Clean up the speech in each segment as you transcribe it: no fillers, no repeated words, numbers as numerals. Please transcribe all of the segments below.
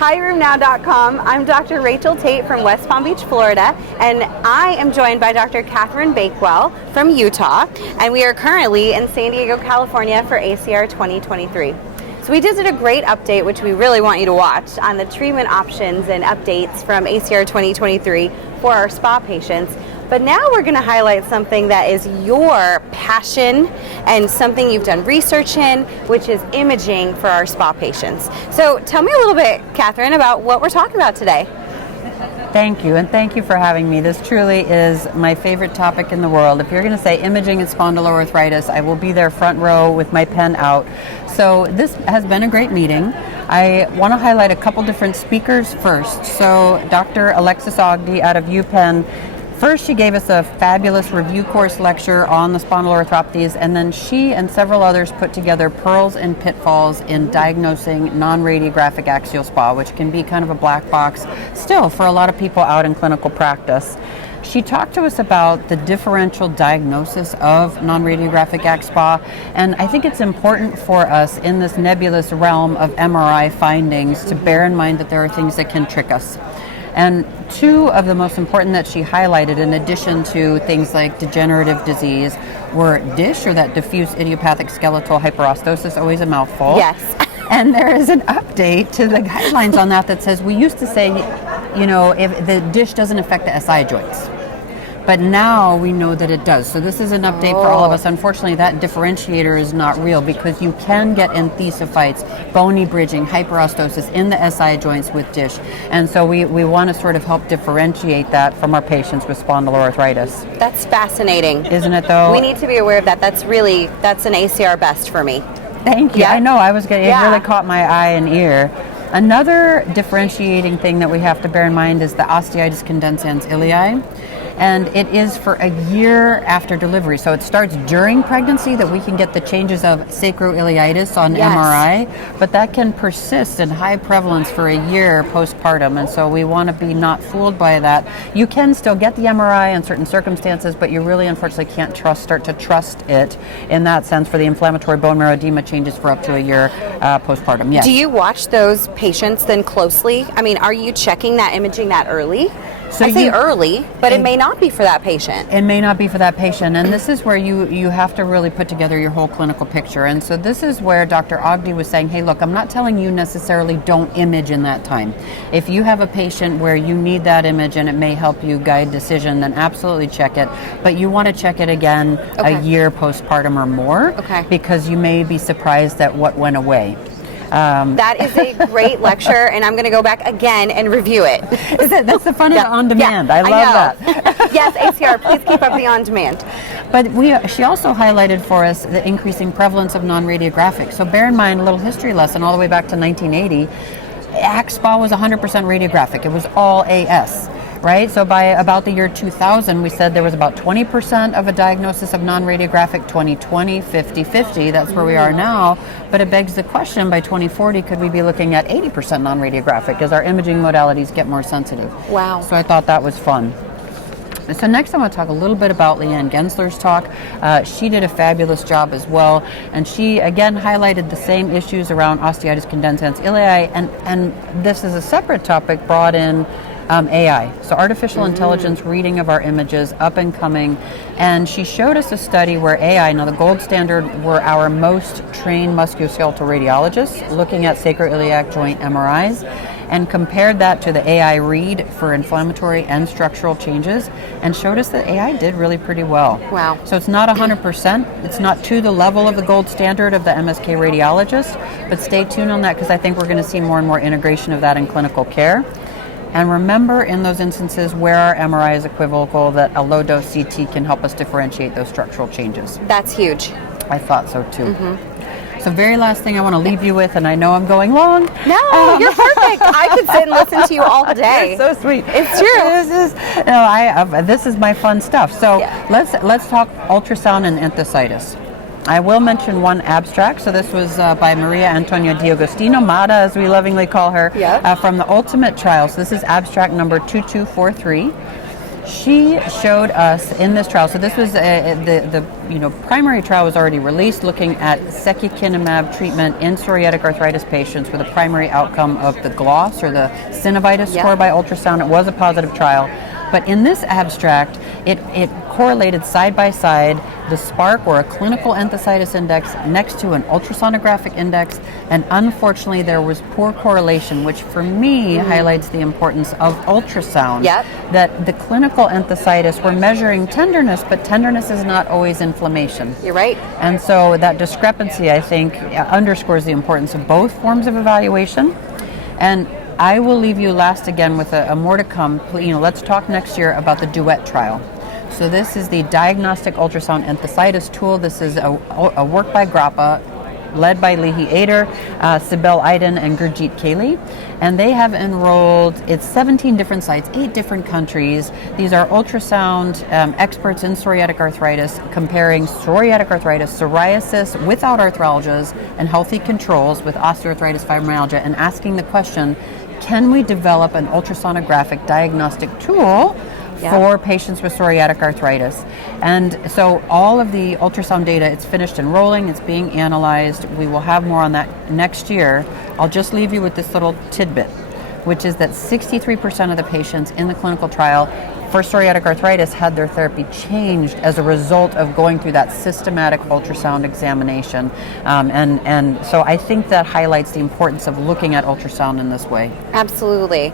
HiRoomNow.com. I'm Dr. Rachel Tate from West Palm Beach, Florida, and I am joined by Dr. Catherine Blakewell from Utah, and we are currently in San Diego, California for ACR 2023. So we just did a great update, which we really want you to watch, on the treatment options and updates from ACR 2023 for our SpA patients. But now we're going to highlight something that is your passion and something you've done research in, which is imaging for our SpA patients. So tell me a little bit, Catherine, about what we're talking about today. Thank you, and thank you for having me. This truly is my favorite topic in the world. If you're going to say imaging and spondyloarthritis, I will be there front row with my pen out. So this has been a great meeting. I want to highlight a couple different speakers first. So Dr. Alexis Ogden out of UPenn. First, she gave us a fabulous review course lecture on the spondyloarthropathies, and then she and several others put together pearls and pitfalls in diagnosing non-radiographic axial SpA, which can be kind of a black box still for a lot of people out in clinical practice. She talked to us about the differential diagnosis of non-radiographic SpA, and I think it's important for us in this nebulous realm of MRI findings to bear in mind that there are things that can trick us. And two of the most important that she highlighted, in addition to things like degenerative disease, were DISH, or that diffuse idiopathic skeletal hyperostosis, always a mouthful. Yes. And there is an update to the guidelines on that says, we used to say, you know, if the DISH doesn't affect the SI joints. But now we know that it does. So this is an update for all of us. Unfortunately, that differentiator is not real, because you can get enthesophytes, bony bridging, hyperostosis in the SI joints with DISH. And so we want to sort of help differentiate that from our patients with spondyloarthritis. That's fascinating. Isn't it, though? We need to be aware of that. That's an ACR best for me. Thank you. Yeah. I know. It really caught my eye and ear. Another differentiating thing that we have to bear in mind is the osteitis condensans ilii. And it is for a year after delivery. So it starts during pregnancy that we can get the changes of sacroiliitis on MRI, but that can persist in high prevalence for a year postpartum. And so we want to be not fooled by that. You can still get the MRI in certain circumstances, but you really unfortunately can't start to trust it in that sense for the inflammatory bone marrow edema changes for up to a year postpartum. Yes. Do you watch those patients then closely? I mean, are you checking that imaging that early? So I say early, but it may not be for that patient. It may not be for that patient, and this is where you have to really put together your whole clinical picture. And so this is where Dr. Ogden was saying, hey, look, I'm not telling you necessarily don't image in that time. If you have a patient where you need that image and it may help you guide decision, then absolutely check it. But you want to check it again a year postpartum or more, because you may be surprised at what went away. That is a great lecture, and I'm going to go back again and review it. That's the fun of on demand. I love that. Yes, ACR, please keep up the on demand. But she also highlighted for us the increasing prevalence of non-radiographic. So bear in mind, a little history lesson all the way back to 1980, SpA was 100% radiographic. It was all AS. Right? So by about the year 2000, we said there was about 20% of a diagnosis of non-radiographic, 2020, 50-50. That's where we are now. But it begs the question, by 2040, could we be looking at 80% non-radiographic as our imaging modalities get more sensitive? Wow. So I thought that was fun. So next I want to talk a little bit about Leanne Gensler's talk. She did a fabulous job as well, and she again highlighted the same issues around osteitis condensans ilii, and this is a separate topic brought in AI, so artificial intelligence reading of our images, up and coming. And she showed us a study where AI, now the gold standard were our most trained musculoskeletal radiologists looking at sacroiliac joint MRIs, and compared that to the AI read for inflammatory and structural changes, and showed us that AI did really pretty well. Wow. So it's not 100%, it's not to the level of the gold standard of the MSK radiologist, but stay tuned on that, because I think we're going to see more and more integration of that in clinical care. And remember, in those instances where our MRI is equivocal, that a low-dose CT can help us differentiate those structural changes. That's huge. I thought so, too. So very last thing I want to leave you with, and I know I'm going long. No, you're perfect. I could sit and listen to you all day. You're so sweet. It's true. This is my fun stuff. So let's talk ultrasound and enthesitis. I will mention one abstract. So this was by Maria Antonia D'Agostino, Mata, as we lovingly call her, from the Ultimate Trial. So this is abstract number 2243. She showed us in this trial, so this was the primary trial was already released, looking at secukinumab treatment in psoriatic arthritis patients with a primary outcome of the gloss or the synovitis score by ultrasound. It was a positive trial. But in this abstract, it correlated side by side the SPARC, or a clinical enthesitis index, next to an ultrasonographic index, and unfortunately there was poor correlation, which for me highlights the importance of ultrasound. That the clinical enthesitis, we're measuring tenderness, but tenderness is not always inflammation. You're right. And so that discrepancy, I think, underscores the importance of both forms of evaluation. And I will leave you last again with a more to come. Let's talk next year about the DUET trial. So this is the diagnostic ultrasound enthesitis tool. This is a work by Grappa, led by Lihi Ader, Sibel Iden, and Gurjeet Kali. And they have enrolled, it's 17 different sites, 8 different countries. These are ultrasound experts in psoriatic arthritis, comparing psoriatic arthritis, psoriasis without arthralgias, and healthy controls with osteoarthritis, fibromyalgia, and asking the question, can we develop an ultrasonographic diagnostic tool for patients with psoriatic arthritis? And so all of the ultrasound data, it's finished enrolling, it's being analyzed. We will have more on that next year. I'll just leave you with this little tidbit, which is that 63% of the patients in the clinical trial for psoriatic arthritis had their therapy changed as a result of going through that systematic ultrasound examination. And so I think that highlights the importance of looking at ultrasound in this way. Absolutely.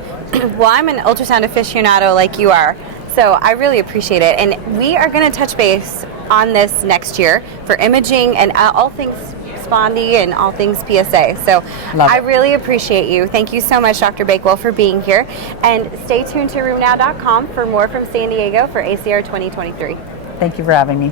Well, I'm an ultrasound aficionado like you are, so I really appreciate it. And we are going to touch base on this next year for imaging and all things Spondy and all things PSA. So I really appreciate you. Thank you so much, Dr. Blakewell, for being here. And stay tuned to RoomNow.com for more from San Diego for ACR 2023. Thank you for having me.